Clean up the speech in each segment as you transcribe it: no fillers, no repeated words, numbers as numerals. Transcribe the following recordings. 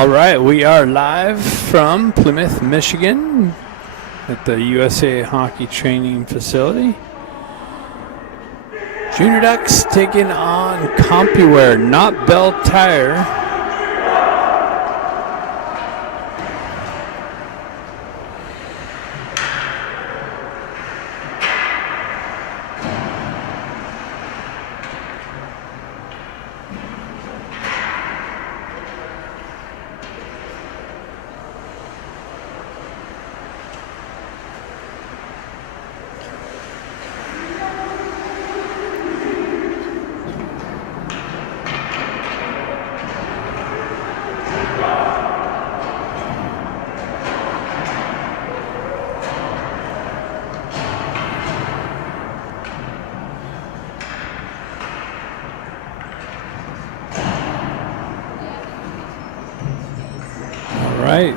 All right, we are live from Plymouth, Michigan at the USA Hockey Training Facility. Junior Ducks taking on Compuware, not Bell Tire. Right.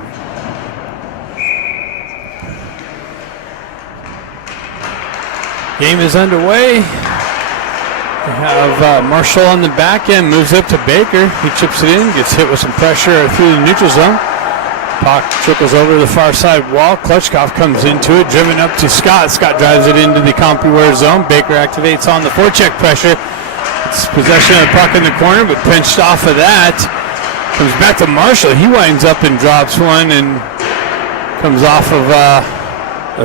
Game is underway. We have Marshall on the back end, moves up to Baker. He chips it in, gets hit with some pressure through the neutral zone. Puck trickles over to the far side wall. Klutchkov comes into it, driven up to Scott. Scott drives it into the Compuware zone. Baker activates on the forecheck pressure. It's possession of the puck in the corner, but pinched off of that. Comes back to Marshall. He winds up and drops one and comes off of a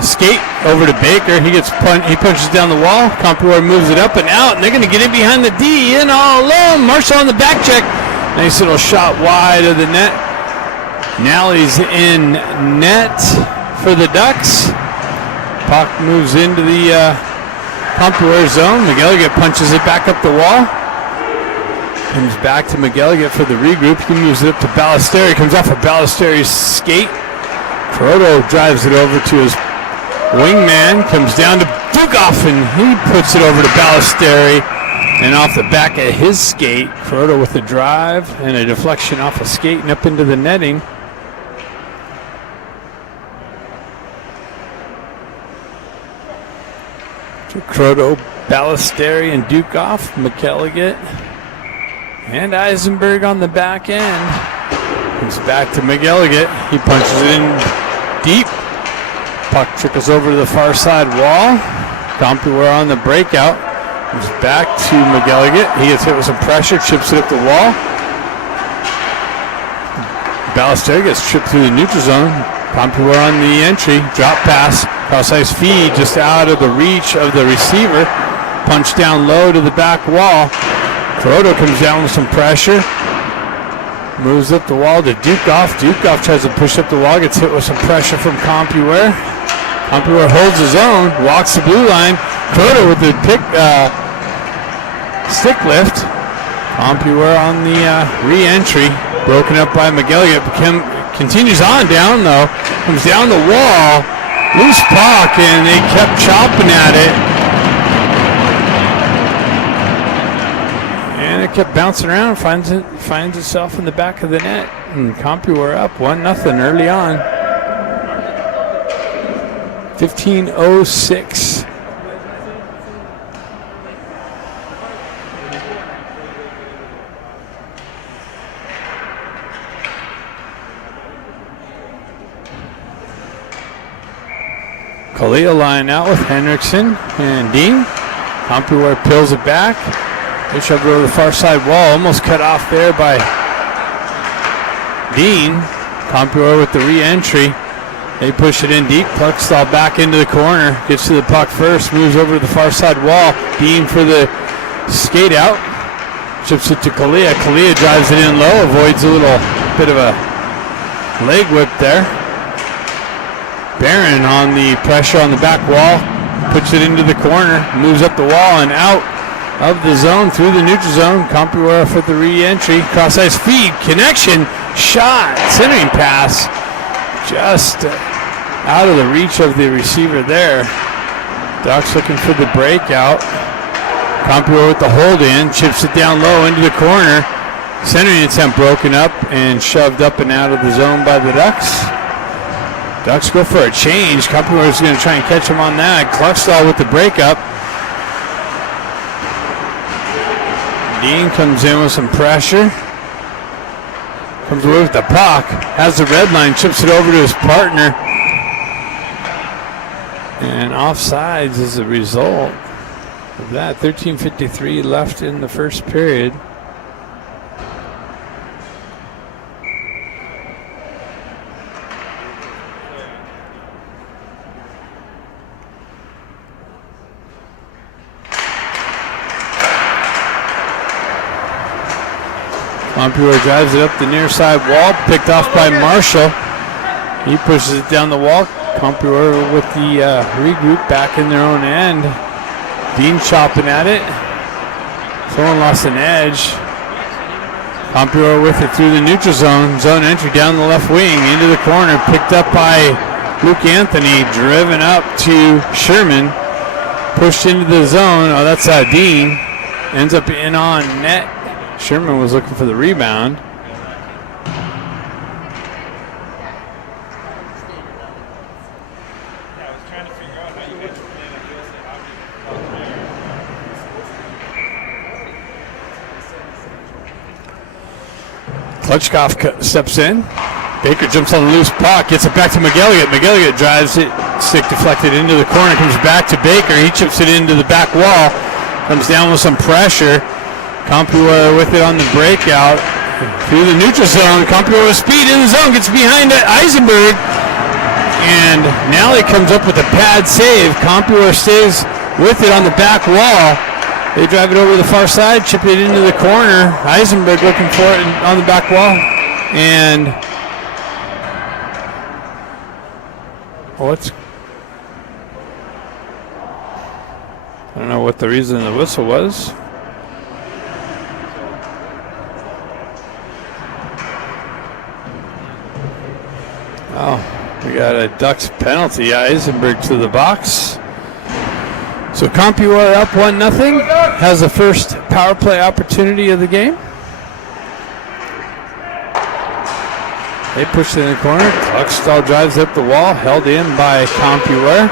skate over to Baker. He punches down the wall. Compuware moves it up and out, and they're going to get it behind the D in all alone. Marshall on the back check. Nice little shot wide of the net. Nally's in net for the Ducks. Puck moves into the Compuware zone. McGilligan punches it back up the wall. Comes back to McGilligan for the regroup. He moves it up to Ballesteri. Comes off of Ballesteri's skate. Proto drives it over to his wingman. Comes down to Dukoff, and he puts it over to Ballesteri. And off the back of his skate, Proto with the drive and a deflection off a skate and up into the netting. Croto, Ballesteri, and Dukoff. McGilligan and Eisenberg on the back end. Comes back to McGilligan. He punches it in deep. Puck trickles over to the far side wall. Compuware on the breakout. Comes back to McGilligan. He gets hit with some pressure, chips it up the wall. Ballesteri gets tripped through the neutral zone. Compuware on the entry. Drop pass. Cross-ice feed just out of the reach of the receiver. Punch down low to the back wall. Proto comes down with some pressure. Moves up the wall to Dukoff. Dukoff tries to push up the wall. Gets hit with some pressure from Compuware. Compuware holds his own. Walks the blue line. Proto with the stick lift. Compuware on the re-entry. Broken up by McGilligan. Continues on down though. Comes down the wall. Loose puck, and they kept chopping at it. And it kept bouncing around, finds itself in the back of the net. And Compuware up 1-0 early on. 15:06. Kalia line out with Henriksen and Dean. Compuware peels it back. They shove it over the far side wall. Almost cut off there by Dean. Compuware with the re-entry. They push it in deep. Puckstall back into the corner. Gets to the puck first. Moves over to the far side wall. Dean for the skate out. Chips it to Kalia. Kalia drives it in low. Avoids a little bit of a leg whip there. Barron on the pressure on the back wall. Puts it into the corner. Moves up the wall and out of the zone through the neutral zone. Compuware for the re-entry. Cross-ice feed. Connection. Shot. Centering pass. Just out of the reach of the receiver there. Ducks looking for the breakout. Compuware with the hold in. Chips it down low into the corner. Centering attempt broken up and shoved up and out of the zone by the Ducks. Ducks go for a change. Compuware is going to try and catch him on that. Klutchkov with the breakup. Dean comes in with some pressure. Comes away with the puck. Has the red line. Chips it over to his partner. And offsides as a result of that. 13:53 left in the first period. Compuware drives it up the near side wall, picked off by Marshall. He pushes it down the wall. Compuware with the regroup back in their own end. Dean chopping at it. Someone lost an edge. Compuware with it through the neutral zone. Zone entry down the left wing into the corner. Picked up by Luke Anthony. Driven up to Sherman. Pushed into the zone. Oh, that's Dean. Ends up in on net. Sherman was looking for the rebound. Klutchkov steps in. Baker jumps on the loose puck, gets it back to McGilligan. McGilligan drives it, stick deflected into the corner, comes back to Baker. He chips it into the back wall, comes down with some pressure. Compuware with it on the breakout. Through the neutral zone. Compuware with speed in the zone. Gets behind Eisenberg. And Nally comes up with a pad save. Compuware stays with it on the back wall. They drive it over the far side. Chip it into the corner. Eisenberg looking for it on the back wall. And I don't know what the reason of the whistle was. Oh, we got a Ducks penalty. Eisenberg to the box. So Compuware up 1-0. Has the first power play opportunity of the game. They push it in the corner. Kluckstall drives up the wall. Held in by Compuware.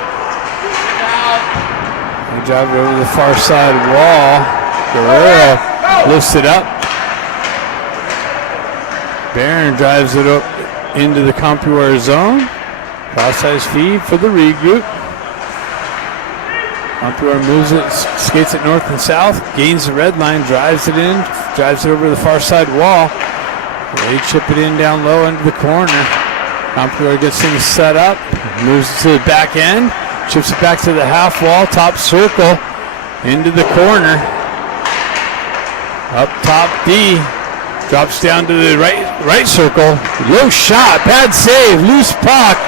They drive it over the far side wall. Guerrero lifts it up. Barron drives it up into the Compuware zone. Cross-size feed for the regroup. Compuware moves it, skates it north and south, gains the red line, drives it in, drives it over the far side wall. They chip it in down low into the corner. Compuware gets things set up, moves it to the back end, chips it back to the half wall, top circle, into the corner. Up top D. Drops down to the right circle. Low shot, bad save, loose puck.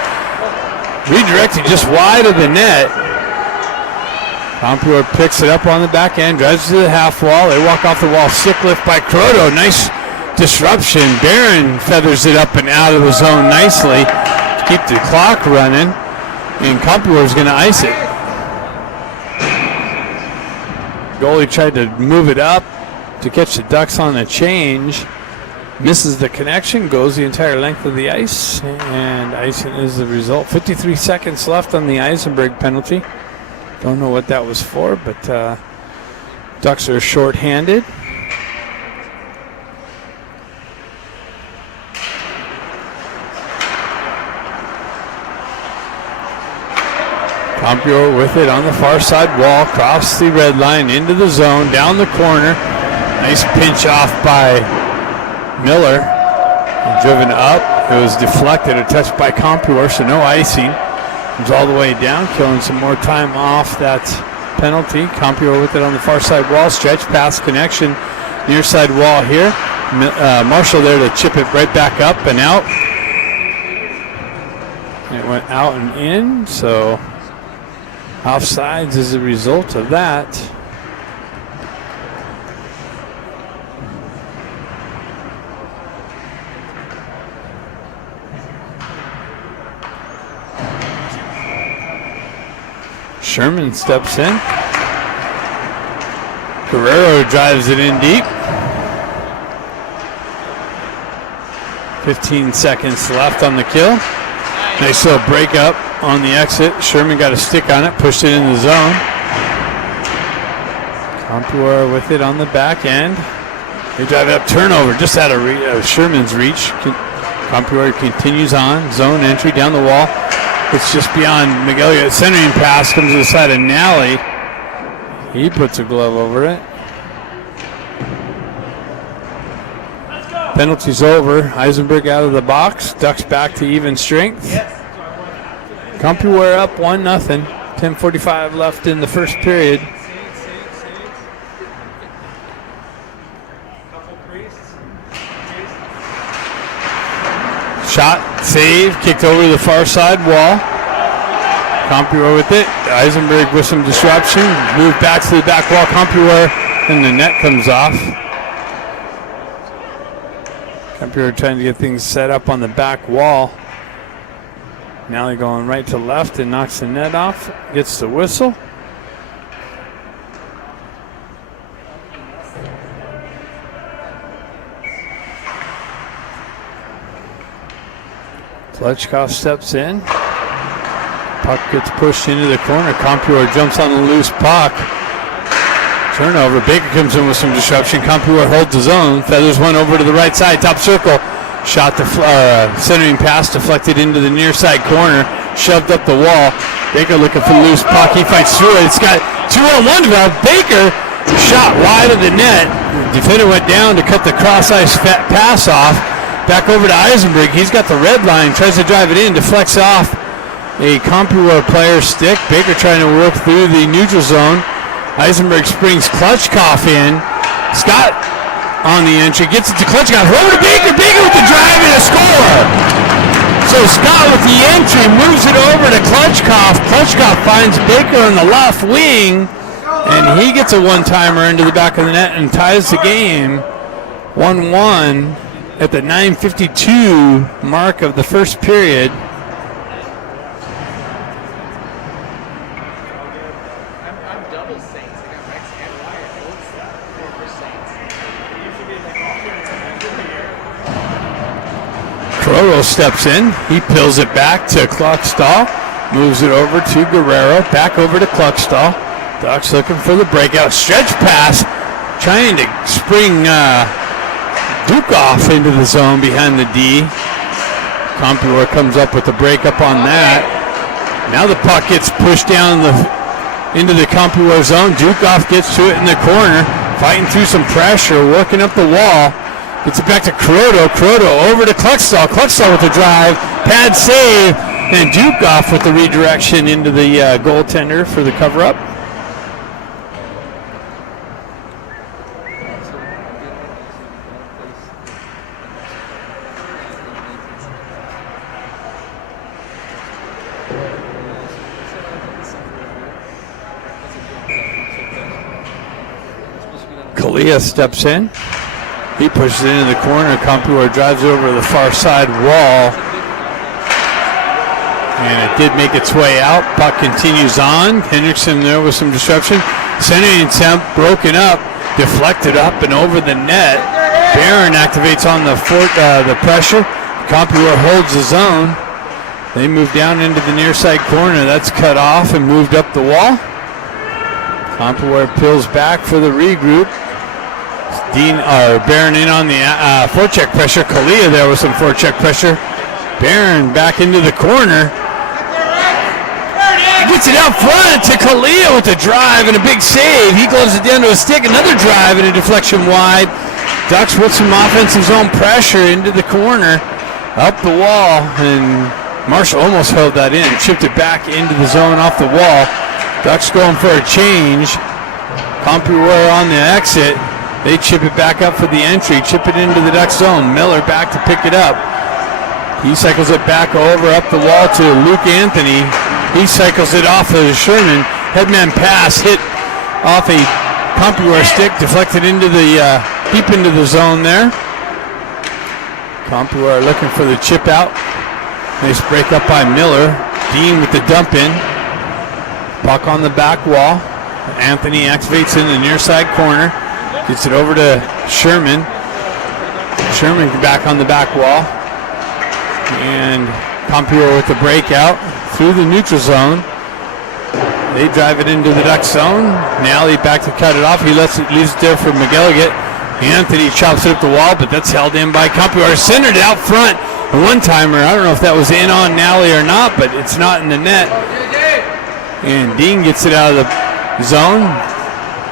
Redirected just wide of the net. Compuware picks it up on the back end, drives to the half wall. They walk off the wall. Sick lift by Croto. Nice disruption. Barron feathers it up and out of the zone nicely to keep the clock running. And Compuware is going to ice it. Goalie tried to move it up to catch the Ducks on a change. Misses the connection, goes the entire length of the ice, and icing is the result. 53 seconds left on the Eisenberg penalty. Don't know what that was for, but Ducks are short-handed. Compuware with it on the far side wall, across the red line, into the zone, down the corner. Nice pinch off by Miller. Driven up. It was deflected or touched by Compuware, so no icing. Comes all the way down, killing some more time off that penalty. Compuware with it on the far side wall. Stretch pass connection. Near side wall here. Marshall there to chip it right back up and out. It went out and in, so offsides as a result of that. Sherman steps in. Guerrero drives it in deep. 15 seconds left on the kill. Nice little break up on the exit. Sherman got a stick on it, pushed it in the zone. Compuware with it on the back end. They drive up, turnover, just out of Sherman's reach. Compuware continues on, zone entry down the wall. It's just beyond McGilligan. Centering pass comes to the side of Nally. He puts a glove over it. Penalty's over. Eisenberg out of the box. Ducks back to even strength. Compuware up 1-0. 10:45 left in the first period. Shot, save, kicked over to the far side wall. Compuware with it. Eisenberg with some disruption. Moved back to the back wall. Compuware, and the net comes off. Compuware trying to get things set up on the back wall. Now they're going right to left and knocks the net off. Gets the whistle. Klutchkov steps in. Puck gets pushed into the corner. Compuware jumps on the loose puck. Turnover. Baker comes in with some disruption. Compuware holds his own. Feathers one over to the right side. Top circle. Shot the centering pass deflected into the near side corner. Shoved up the wall. Baker looking for the loose puck. He fights through it. It's got 2-on-1 developed. Baker shot wide of the net. The defender went down to cut the cross ice pass off. Back over to Eisenberg. He's got the red line. Tries to drive it in. Deflects off a Compuware player's stick. Baker trying to work through the neutral zone. Eisenberg springs Klutchkov in. Scott on the entry. Gets it to Klutchkov. Over to Baker. Baker with the drive and a score. So Scott with the entry moves it over to Klutchkov. Klutchkov finds Baker on the left wing. And he gets a one-timer into the back of the net and ties the game 1-1. At the 9:52 mark of the first period. Croto steps in. He pills it back to Kluckstall. Moves it over to Guerrero. Back over to Kluckstall. Ducks looking for the breakout. Stretch pass. Trying to spring Duke off into the zone behind the D. Compuware comes up with the breakup on that. Now the puck gets pushed down into the Compuware zone. Dukoff gets to it in the corner, fighting through some pressure, working up the wall. Gets it back to Croto. Croto over to Kluckstall. Kluckstall with the drive, pad save, and Dukoff with the redirection into the goaltender for the cover-up. Kalia steps in. He pushes it into the corner. Compuware drives over the far side wall. And it did make its way out. Puck continues on. Hendrickson there with some disruption. Centering attempt broken up. Deflected up and over the net. Barron activates on the pressure. Compuware holds the zone. They move down into the near side corner. That's cut off and moved up the wall. Compuware peels back for the regroup. Barron in on the forecheck pressure. Kalia there with some forecheck pressure. Barron back into the corner. He gets it out front to Kalia with a drive and a big save. He gloves it down to a stick. Another drive and a deflection wide. Ducks with some offensive zone pressure into the corner. Up the wall. And Marshall almost held that in. Chipped it back into the zone off the wall. Ducks going for a change. Compuware on the exit. They chip it back up for the entry. Chip it into the Duck zone. Miller back to pick it up. He cycles it back over up the wall to Luke Anthony. He cycles it off of Sherman. Headman pass hit off a Compuware stick. Deflected into the deep into the zone there. Compuware looking for the chip out. Nice break up by Miller. Dean with the dump in. Puck on the back wall. Anthony activates in the near side corner. Gets it over to Sherman. Sherman back on the back wall. And Compuware with the breakout through the neutral zone. They drive it into the Duck zone. Nally back to cut it off. He leaves it there for McGilligan. Anthony chops it up the wall, but that's held in by Compuware. Centered out front. A one-timer. I don't know if that was in on Nally or not, but it's not in the net. And Dean gets it out of the zone.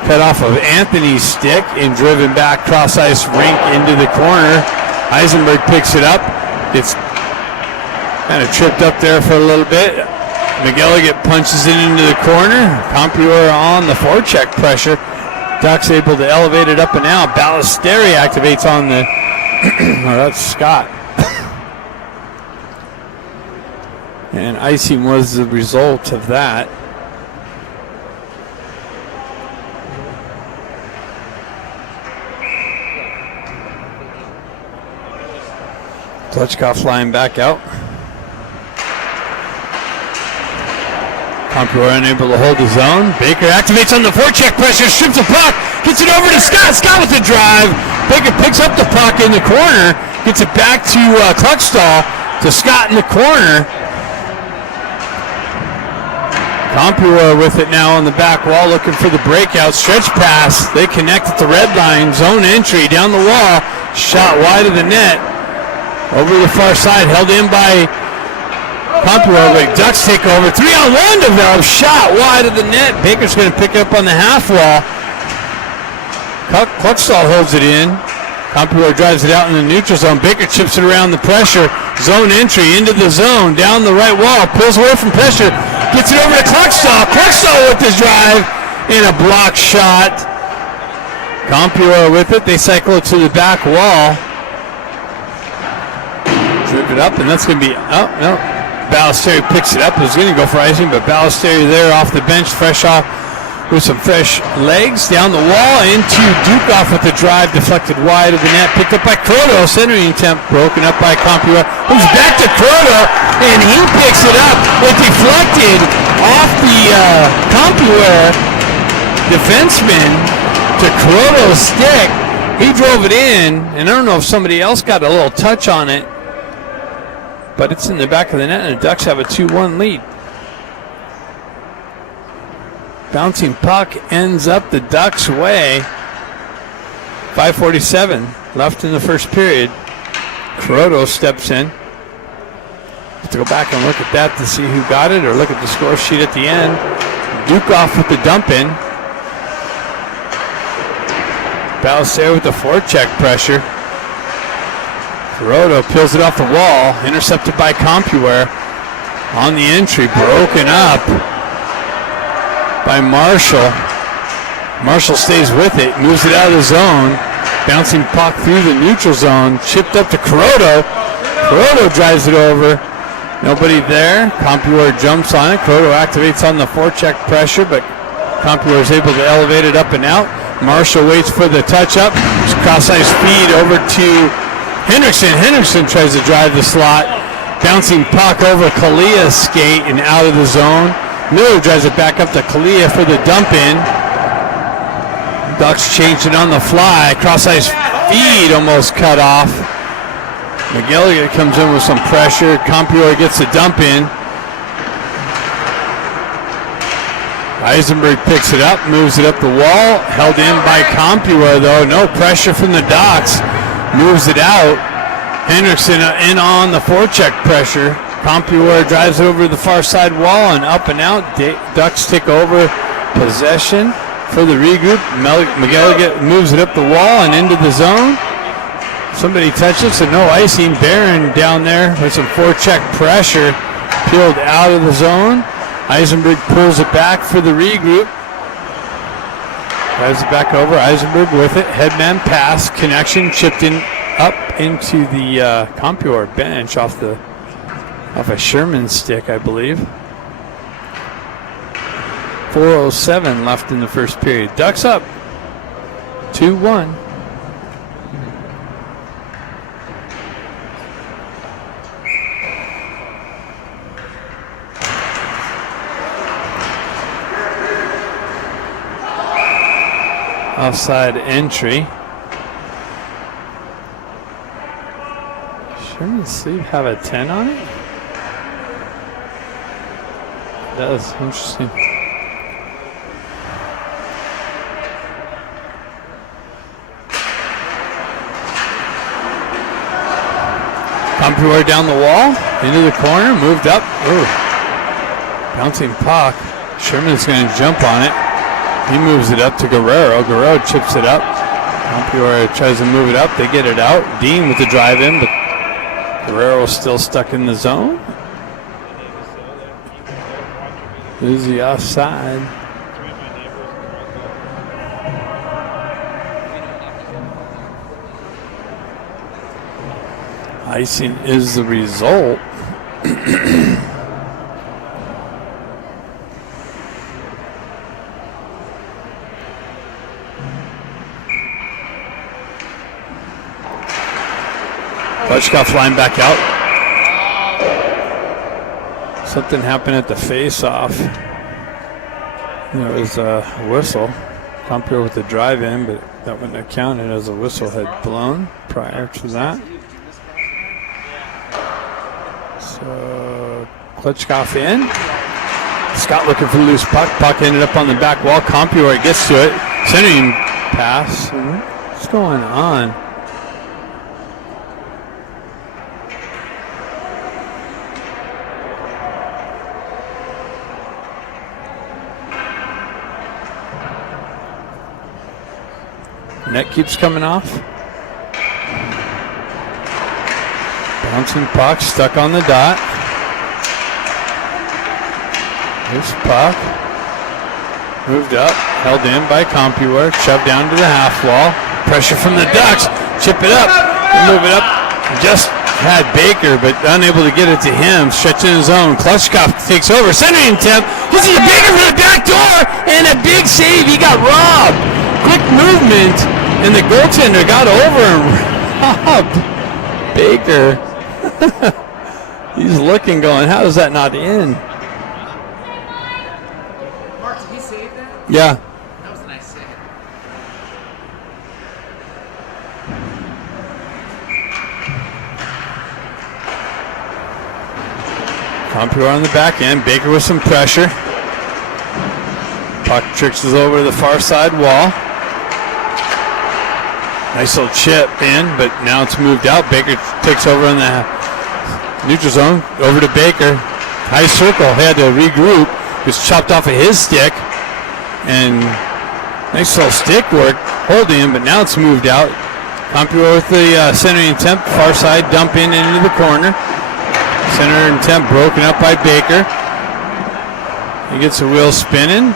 Cut off of Anthony's stick and driven back cross-ice rink into the corner. Eisenberg picks it up. It's kind of tripped up there for a little bit. McGilligan punches it into the corner. Compuware on the forecheck pressure. Ducks able to elevate it up and out. Ballesteri activates on the... oh, that's Scott. And icing was the result of that. Klitschko flying back out. Compuware unable to hold the zone. Baker activates on the forecheck pressure, strips the puck, gets it over to Scott. Scott with the drive. Baker picks up the puck in the corner, gets it back to Klitschko, to Scott in the corner. Compuware with it now on the back wall, looking for the breakout. Stretch pass. They connect at the red line. Zone entry down the wall. Shot wide of the net. Over the far side, held in by Compuware. Ducks take over. 3-on-1 develops. Shot wide of the net. Baker's going to pick it up on the half wall. Klitschko holds it in. Compuware drives it out in the neutral zone. Baker chips it around the pressure. Zone entry into the zone. Down the right wall. Pulls away from pressure. Gets it over to Klitschko. Klitschko with the drive. In a block shot. Compuware with it. They cycle it to the back wall. Drip it up, and that's going to be... oh, no. Ballesteri picks it up. It was going to go for icing, but Ballesteri there off the bench. Fresh off with some fresh legs. Down the wall into Dukoff with the drive. Deflected wide of the net. Picked up by Krodo. Centering attempt broken up by Compuware. Moves back to Krodo, and he picks it up. It deflected off the Compuware defenseman to Krodo's stick. He drove it in, and I don't know if somebody else got a little touch on it, but it's in the back of the net, and the Ducks have a 2-1 lead. Bouncing puck ends up the Ducks' way. 5:47 left in the first period. Krodo steps in. Have to go back and look at that to see who got it, or look at the score sheet at the end. Dukoff with the dump in. Ballesteri with the forecheck pressure. Krodo peels it off the wall, intercepted by Compuware. On the entry, broken up by Marshall. Marshall stays with it, moves it out of the zone. Bouncing puck through the neutral zone, chipped up to Krodo. Krodo drives it over. Nobody there. Compuware jumps on it. Krodo activates on the forecheck pressure, but Compuware is able to elevate it up and out. Marshall waits for the touch-up. Cross-ice feed over to Henriksen. Henriksen tries to drive the slot. Bouncing puck over Kalia's skate and out of the zone. Miller drives it back up to Kalia for the dump-in. Ducks change it on the fly. Cross-ice feed almost cut off. McGilligan comes in with some pressure. Compuware gets the dump-in. Eisenberg picks it up, moves it up the wall. Held in by Compuware, though. No pressure from the Ducks. Moves it out. Henriksen in on the forecheck pressure. Compuware drives it over the far side wall and up and out. Ducks take over possession for the regroup. McGilligan moves it up the wall and into the zone. Somebody touches, so no icing. Barron down there with some forecheck pressure. Peeled out of the zone. Eisenberg pulls it back for the regroup. Drives it back over. Eisenberg with it. Headman pass. Connection chipped in up into the Compuware bench off a Sherman stick, I believe. 4:07 left in the first period. Ducks up 2-1. Offside entry. Sherman's sleeve have a 10 on it? It does. Interesting. Compuware down the wall, into the corner, moved up. Ooh. Bouncing puck. Sherman's going to jump on it. He moves it up to Guerrero. Guerrero chips it up. Compuware tries to move it up. They get it out. Dean with the drive in, but Guerrero's still stuck in the zone. Is the offside? Icing is the result. Klitschkoff line back out. Something happened at the face-off. There was a whistle. Compuware with the drive in, but that wouldn't have counted as a whistle had blown prior to that. So Klitschkoff in. Scott looking for the loose puck. Puck ended up on the back wall. Compuware gets to it. Centering pass. What's going on? Net keeps coming off. Bouncing puck, stuck on the dot. This puck moved up, held in by Compuware, shoved down to the half wall. Pressure from the Ducks, chip it up, move it up. Just had Baker, but unable to get it to him. Stretching his own. Klitschkoff takes over, centering attempt. This is a Baker from the back door, and a big save. He got robbed. Quick movement. And the goaltender got over and robbed Baker. He's looking, going, how is that not in? Mark, did he save that? Yeah. That was a nice save. Compuware on the back end. Baker with some pressure. Puck tricks us over to the far side wall. Nice little chip in, but now it's moved out. Baker takes over in the neutral zone. Over to Baker. High circle. Had to regroup. Was chopped off of his stick. And nice little stick work holding him, but now it's moved out. Compuware with the centering attempt. Far side dump in into the corner. Center attempt broken up by Baker. He gets the wheel spinning.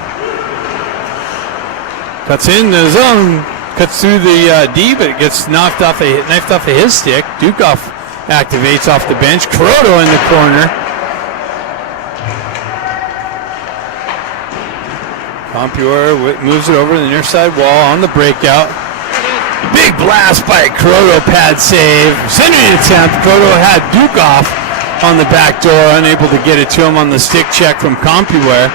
Cuts in the zone. Cuts through the D, but it gets knifed off of his stick. Dukoff activates off the bench. Kuroda in the corner. Compuware moves it over to the near side wall on the breakout. Big blast by Kuroda, pad save. Centering attempt. Kuroda had Dukoff on the back door, unable to get it to him on the stick check from Compuware.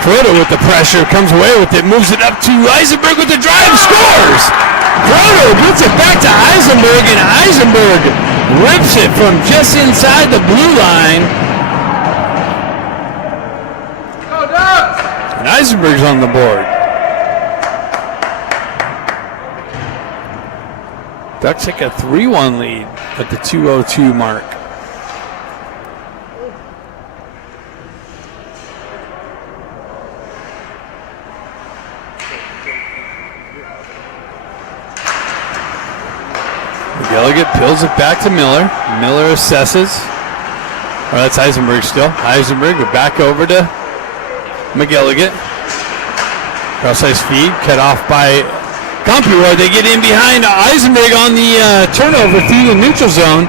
Kuroda with the pressure, comes away with it, moves it up to Eisenberg with the drive, scores! Kuroda puts it back to Eisenberg, and Eisenberg rips it from just inside the blue line. Go Ducks! And Eisenberg's on the board. Ducks take a 3-1 lead at the 2:02 mark. Gilligan peels it back to Miller. Miller assesses. Well, that's Eisenberg still. Eisenberg back over to McGilligan. Cross-ice feed cut off by Compuware. They get in behind Eisenberg on the turnover through the neutral zone.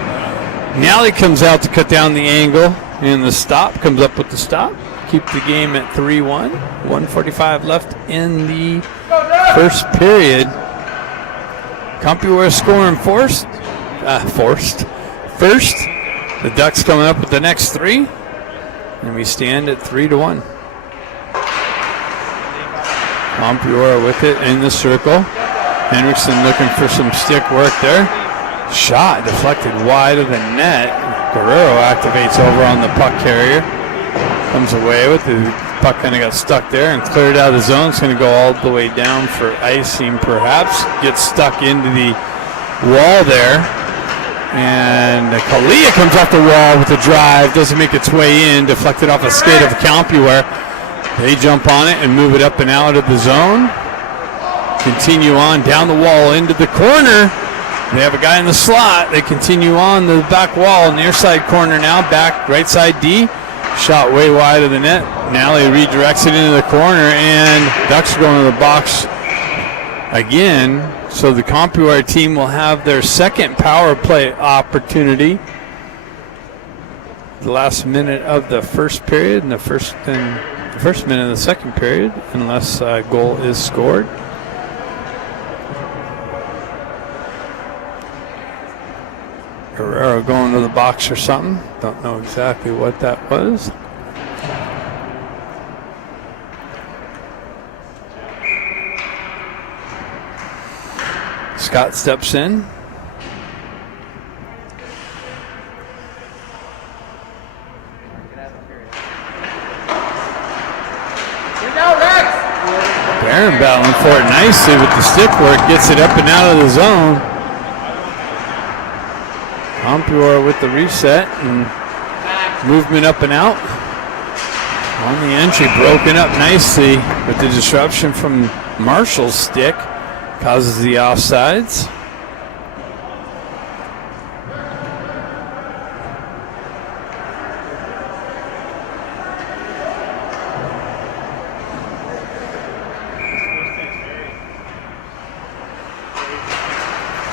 Nally comes out to cut down the angle, and the stop comes up with the stop. Keep the game at 3-1. 1:45 left in the first period. Compuware scoring forced. First. The Ducks coming up with the next three. And we stand at 3-1. Compuware with it in the circle. Henriksen looking for some stick work there. Shot deflected wide of the net. Guerrero activates over on the puck carrier. Comes away with it. The puck kind of got stuck there and cleared out of the zone. It's going to go all the way down for icing perhaps. Gets stuck into the wall there. And Kalia comes off the wall with a drive, doesn't make its way in, deflected off a skate of Compuware. They jump on it and move it up and out of the zone. Continue on down the wall into the corner. They have a guy in the slot. They continue on the back wall, near side corner now, back right side D. Shot way wide of the net. Nally redirects it into the corner, and Ducks are going to the box again. So the Compuware team will have their second power play opportunity. The last minute of the first period and the first minute of the second period, unless a goal is scored. Guerrero going to the box or something. Don't know exactly what that was. Scott steps in. Barron battling for it nicely with the stick work, gets it up and out of the zone. Compuware with the reset and movement up and out. On the entry, broken up nicely, but the disruption from Marshall's stick causes the offsides.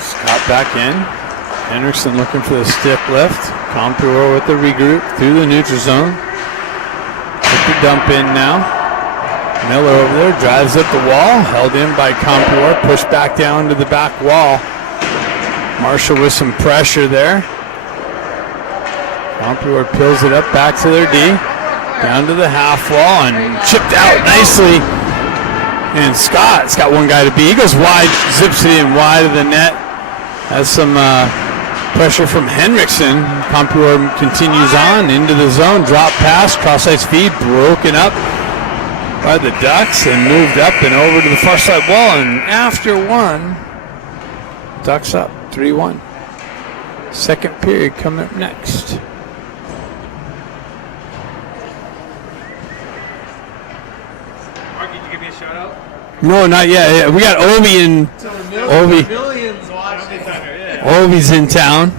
Scott back in. Henriksen looking for the stick lift. Compuware with the regroup through the neutral zone. Put the dump in now. Miller over there drives up the wall. Held in by Compuware. Pushed back down to the back wall. Marshall with some pressure there. Compuware peels it up back to their D. Down to the half wall and chipped out nicely. And Scott's got one guy to beat. He goes wide, zips it in wide of the net. Has some pressure from Henriksen. Compuware continues on into the zone. Drop pass, cross-ice feed, broken up by the Ducks and moved up and over to the far side wall. And after one, Ducks up 3-1. Second period coming up next. Mark, did you give me a shout out? No, not yet. Yeah, we got Ovi and Ovi. Millions watching. Ovi's in town.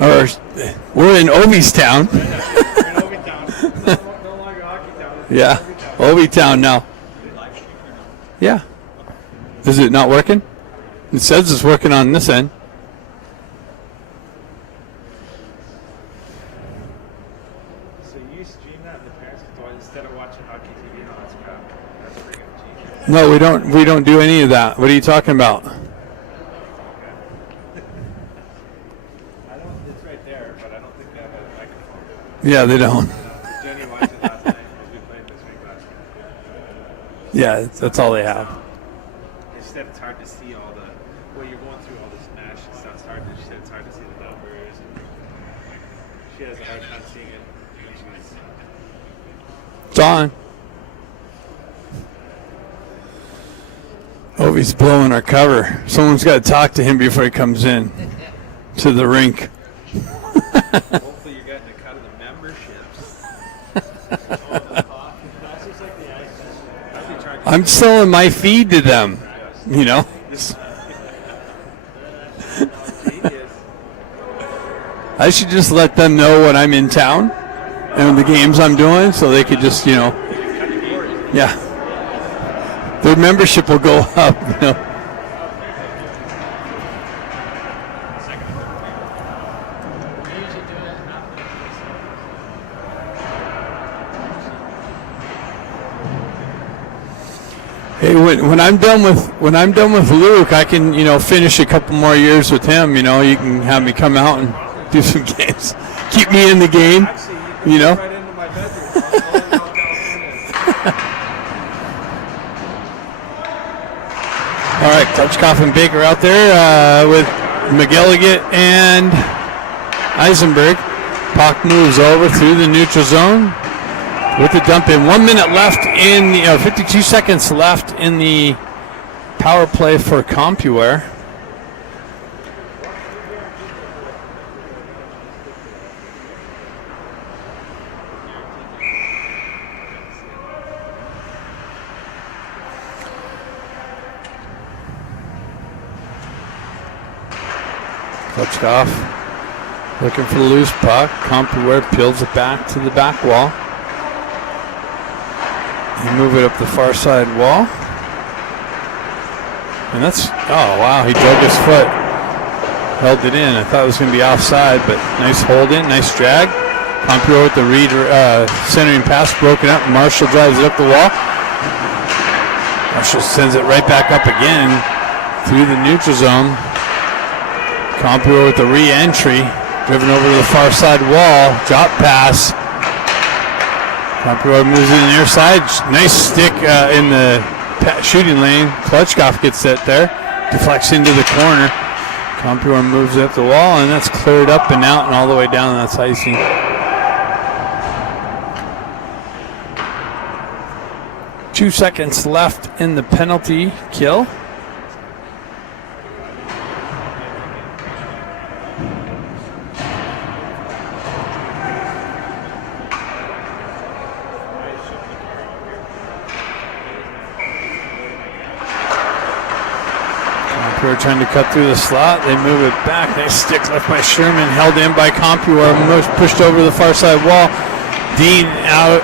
Or we're in Ovi's town. Yeah, Ovi town now. Yeah. Is it not working? It says it's working on this end. So you stream that in the parents' instead of watching hockey TV and all that crap. That's pretty good. No, we don't. We don't do any of that. What are you talking about? It's right there, but I don't think they have a microphone. Yeah, they don't. Jenny watched it last night because we played this week last night. Yeah, that's all they have. Instead, it's hard to see all the, well, you're going through all this mash and stuff. She said it's hard to see the numbers. And she has a hard time seeing it. It's on. Ovi's blowing our cover. Someone's got to talk to him before he comes in to the rink. Hopefully you're getting a cut of the memberships. I'm selling my feed to them, you know. I should just let them know when I'm in town and the games I'm doing so they could just, you know, yeah. Their membership will go up, you know. Hey, when I'm done with Luke, I can, you know, finish a couple more years with him. You know, you can have me come out and do some games, keep me in the game. You know. Right into my bedroom. All right, Touchkoff and Baker out there with McGilligan and Eisenberg. Puck moves over through the neutral zone with the dump in. 1 minute left in the 52 seconds left in the power play for Compuware. Klitschkoff looking for the loose puck. Compuware peels it back to the back wall. And move it up the far side wall. And that's, oh wow, he drug his foot. Held it in. I thought it was going to be offside, but nice hold in, nice drag. Compuware with the centering pass broken up. Marshall drives it up the wall. Marshall sends it right back up again through the neutral zone. Compuware with the re-entry. Driven over to the far side wall. Drop pass. Compuware moves in the near side. Nice stick in the shooting lane. Klitschkoff gets it there. Deflects into the corner. Compuware moves up the wall, and that's cleared up and out and all the way down. That's icing. Two seconds left in the penalty kill. Compuware trying to cut through the slot. They move it back. Nice stick left by Sherman. Held in by Compuware. Pushed over the far side wall. Dean out.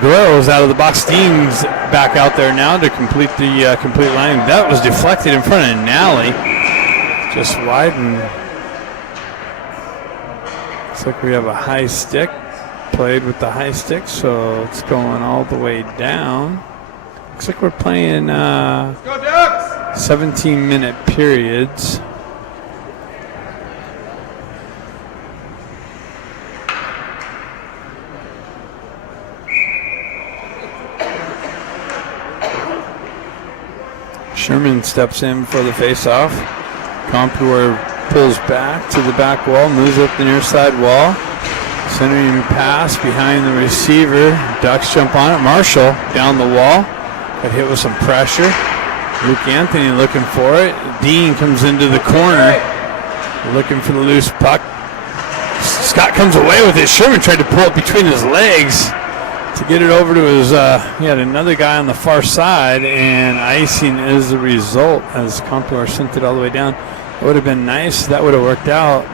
Guerrero's out of the box. Dean's back out there now to complete the complete line. That was deflected in front of Nally. Just widened. Looks like we have a high stick. Played with the high stick, so it's going all the way down. Looks like we're playing 17-minute periods. Sherman steps in for the face-off. Compuware pulls back to the back wall, moves up the near side wall. Centering pass behind the receiver. Ducks jump on it. Marshall down the wall. Got hit with some pressure. Luke Anthony looking for it. Dean comes into the corner, looking for the loose puck. Scott comes away with it. Sherman tried to pull it between his legs to get it over to his, he had another guy on the far side, and icing is the result as Compuware sent it all the way down. It would have been nice. That would have worked out.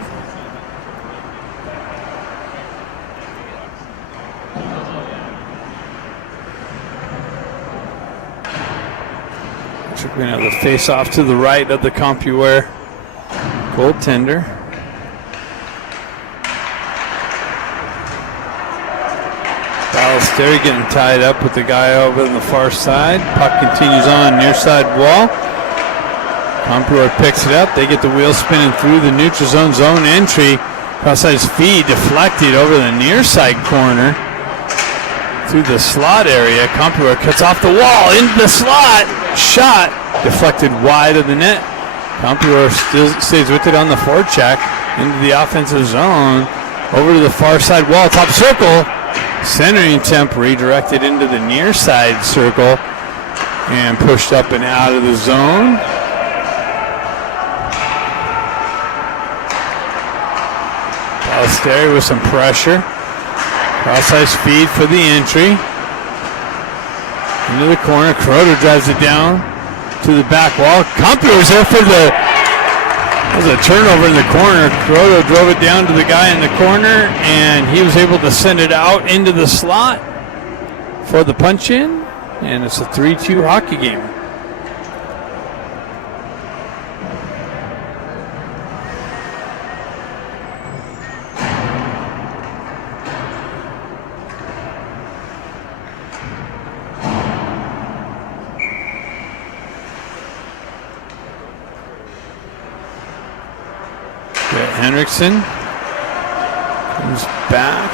Looks like we're going to have the face-off to the right of the Compuware goaltender. Ballesteri getting tied up with the guy over on the far side. Puck continues on near side wall. Compuware picks it up. They get the wheel spinning through the neutral zone entry. Cross-side feed deflected over the near side corner through the slot area. Compuware cuts off the wall into the slot. Shot deflected wide of the net. Compuware still stays with it on the forecheck into the offensive zone. Over to the far side wall, top circle. Centering temp redirected into the near side circle and pushed up and out of the zone. Ballesteri with some pressure. Cross-ice feed for the entry. Into the corner. Croder drives it down to the back wall. Compuware's there for the... That was a turnover in the corner. Croder drove it down to the guy in the corner, and he was able to send it out into the slot for the punch-in, and it's a 3-2 hockey game. Henriksen comes back.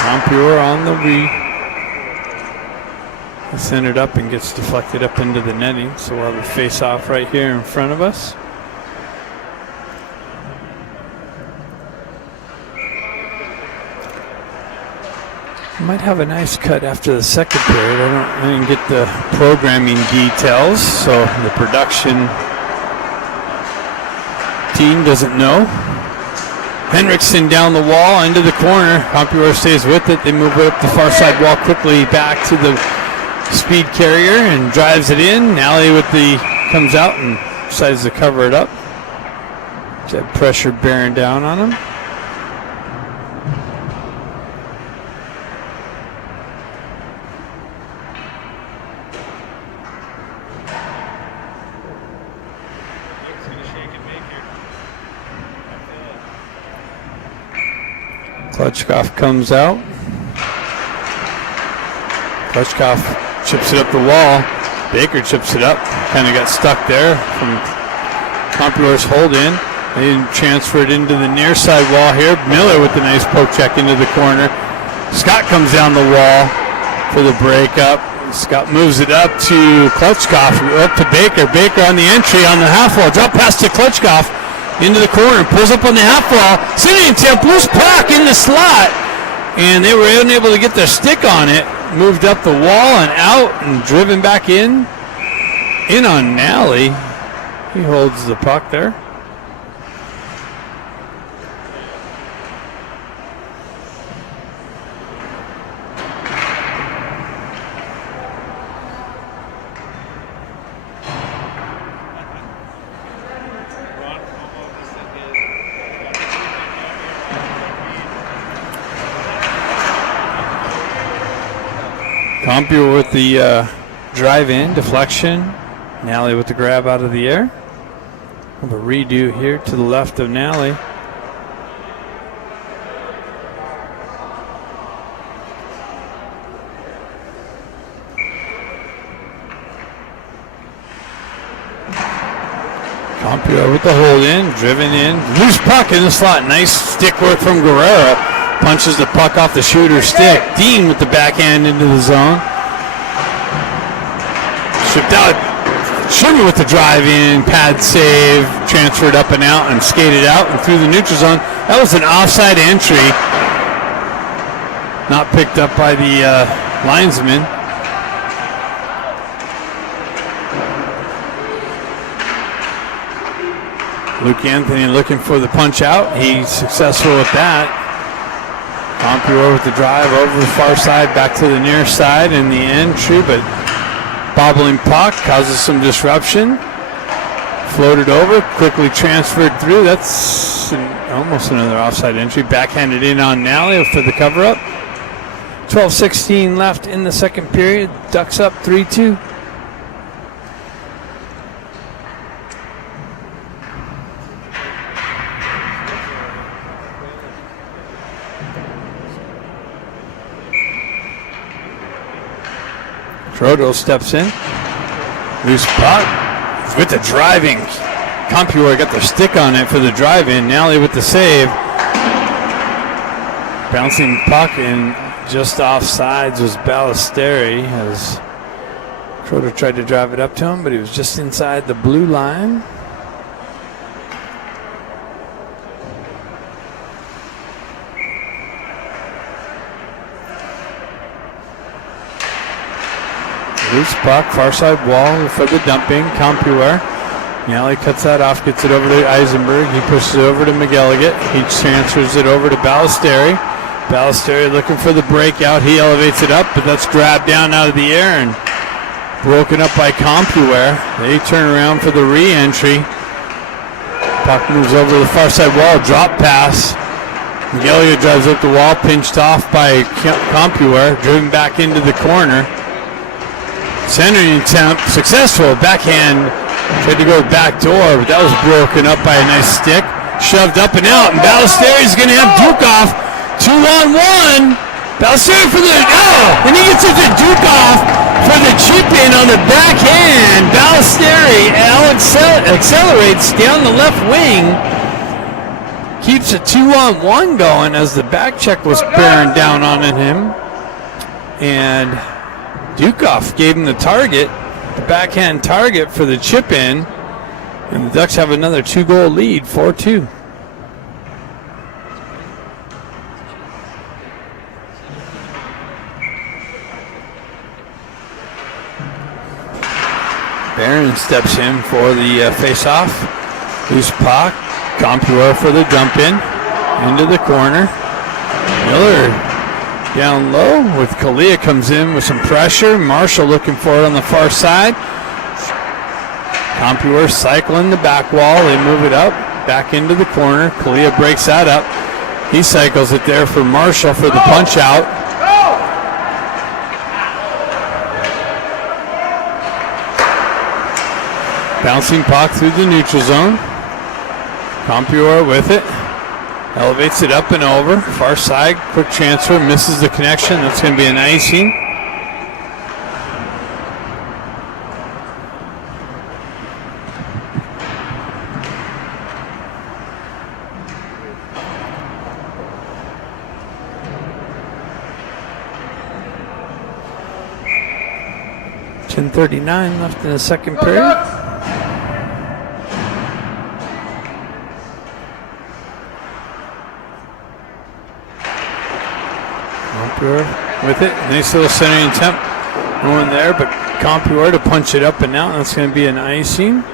Compuware on the He sent it up and gets deflected up into the netting. So we'll have a face-off right here in front of us. Might have a nice cut after the second period. I didn't get the programming details, so the production team doesn't know. Henriksen down the wall into the corner. Compuware stays with it. They move it up the far side wall quickly back to the speed carrier and drives it in. Nally with the comes out and decides to cover it up. That pressure bearing down on him. Klutchkov comes out. Klutchkov chips it up the wall. Baker chips it up. Kind of got stuck there from Compuware's hold in. They transfer it into the near side wall here. Miller with the nice poke check into the corner. Scott comes down the wall for the breakup. Scott moves it up to Klutchkov, up to Baker. Baker on the entry on the half wall. Drop pass to Klutchkov into the corner. Pulls up on the half wall. Sitting tip, loose puck in the slot. And they were unable to get their stick on it. Moved up the wall and out and driven back in. In on Nally. He holds the puck there. Compuware with the drive-in deflection. Nally with the grab out of the air. Have a redo here to the left of Nally. Compuware with the hold in, driven in. Loose puck in the slot. Nice stick work from Guerrero. Punches the puck off the shooter's stick. Dean with the backhand into the zone. Shipped out. Sherman with the drive in, pad save, transferred up and out and skated out and through the neutral zone. That was an offside entry. Not picked up by the linesman. Luke Anthony looking for the punch out. He's successful with that. Compuware with the drive over the far side, back to the near side in the entry, but bobbling puck causes some disruption. Floated over, quickly transferred through. That's almost another offside entry. Backhanded in on Nally for the cover-up. 12:16 left in the second period. Ducks up 3-2. Trodo steps in. Loose puck with the driving. Compuware got their stick on it for the drive-in. Nally with the save. Bouncing puck and just off sides was Ballesteri as Trodo tried to drive it up to him, but he was just inside the blue line. Loose puck, far side wall for the dumping. Compuware. Nally cuts that off, gets it over to Eisenberg. He pushes it over to McGilligan. He transfers it over to Ballesteri. Ballesteri looking for the breakout. He elevates it up, but that's grabbed down out of the air and broken up by Compuware. They turn around for the re-entry. Puck moves over to the far side wall. Drop pass. McGilligan drives up the wall, pinched off by Compuware. Driven back into the corner. Centering attempt, successful. Backhand, tried to go back door, but that was broken up by a nice stick. Shoved up and out, and Ballesteri's going to have Dukoff 2-on-1. Ballesteri for the, and he gets it to Dukoff for the chip in on the backhand. Ballesteri accelerates down the left wing. Keeps a 2-on-1 going as the back check was bearing down on him. And Dukoff gave him the target, the backhand target for the chip in, and the Ducks have another 2-goal lead, 4-2. Barron steps in for the face-off. Loose puck, Compuware for the dump in, into the corner. Miller down low with Kalia comes in with some pressure. Marshall looking for it on the far side. Compuware cycling the back wall. They move it up, back into the corner. Kalia breaks that up. He cycles it there for Marshall for the punch out. Bouncing puck through the neutral zone. Compuware with it. Elevates it up and over. Far side, quick transfer, misses the connection. That's going to be an icing. .39 left in the second period. With it, nice little centering attempt going there, but Compuware to punch it up and out. That's going to be an icing.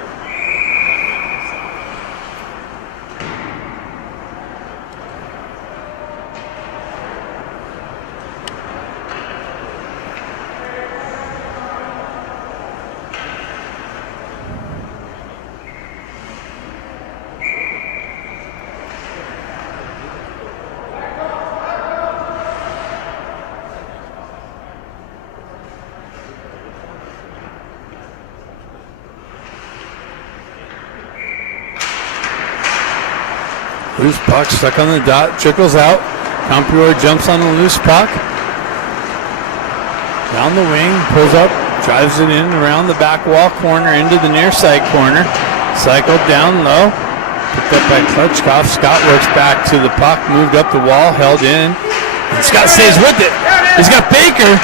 Loose puck stuck on the dot, trickles out. Compuware jumps on the loose puck. Down the wing, pulls up, drives it in around the back wall corner into the near side corner. Cycled down low. Picked up by Klutchkov. Scott works back to the puck, moved up the wall, held in. And Scott stays with it. He's got Baker.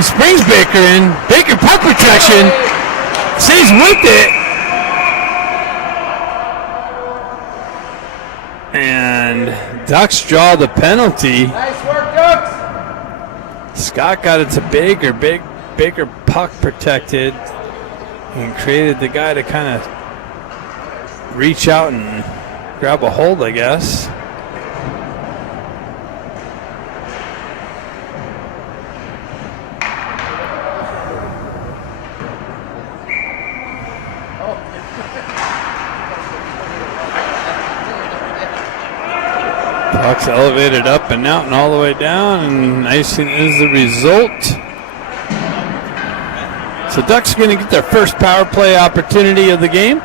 He springs Baker in. Baker puck protection. Stays with it. And Ducks draw the penalty. Nice work, Ducks. Scott got it to Baker. Baker puck protected and created the guy to kind of reach out and grab a hold, I guess. Puck's elevated up and out and all the way down, and icing is the result. So Ducks are going to get their first power play opportunity of the game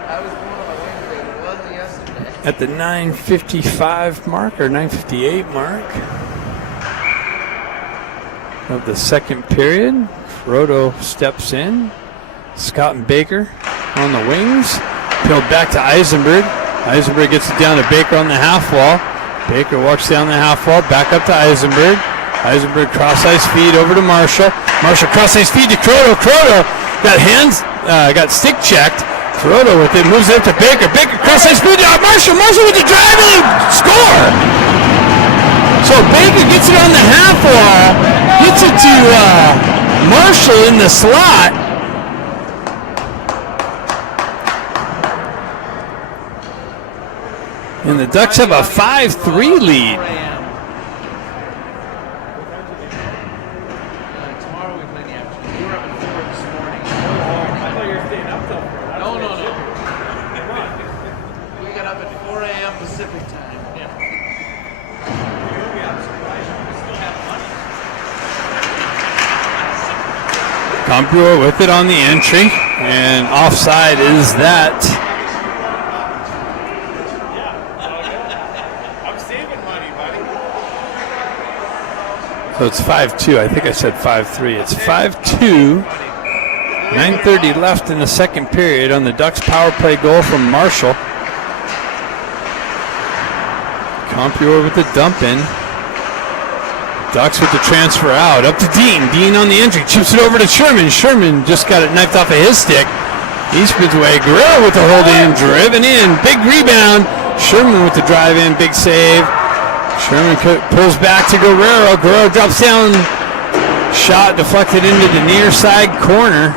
at the 9:55 mark or 9:58 mark of the second period. Frodo steps in. Scott and Baker on the wings. Peeled back to Eisenberg. Eisenberg gets it down to Baker on the half wall. Baker walks down the half wall, back up to Eisenberg. Eisenberg cross-ice feed over to Marshall. Marshall cross-ice feed to Croto. Croto got stick checked. Croto with it, moves it up to Baker. Baker cross-ice feed to Marshall. Marshall with the drive and score! So Baker gets it on the half wall, gets it to Marshall in the slot. And the Ducks have a 5-3 lead. Tomorrow we play the afternoon. You were up at 4 this morning. I thought you were staying up till 4. No. We got up at 4 a.m. Pacific time. Yeah. I'm surprised you still have money. Compuware with it on the entry, and offside is that. So it's 5-2. I think I said 5-3. It's 5-2. 9:30 left in the second period on the Ducks power play goal from Marshall. Compuware with the dump in. Ducks with the transfer out. Up to Dean. Dean on the entry. Chips it over to Sherman. Sherman just got it knifed off of his stick. He spins away. Guerrero with the hold in. Driven in. Big rebound. Sherman with the drive in. Big save. Sherman pulls back to Guerrero. Guerrero drops down. Shot deflected into the near side corner.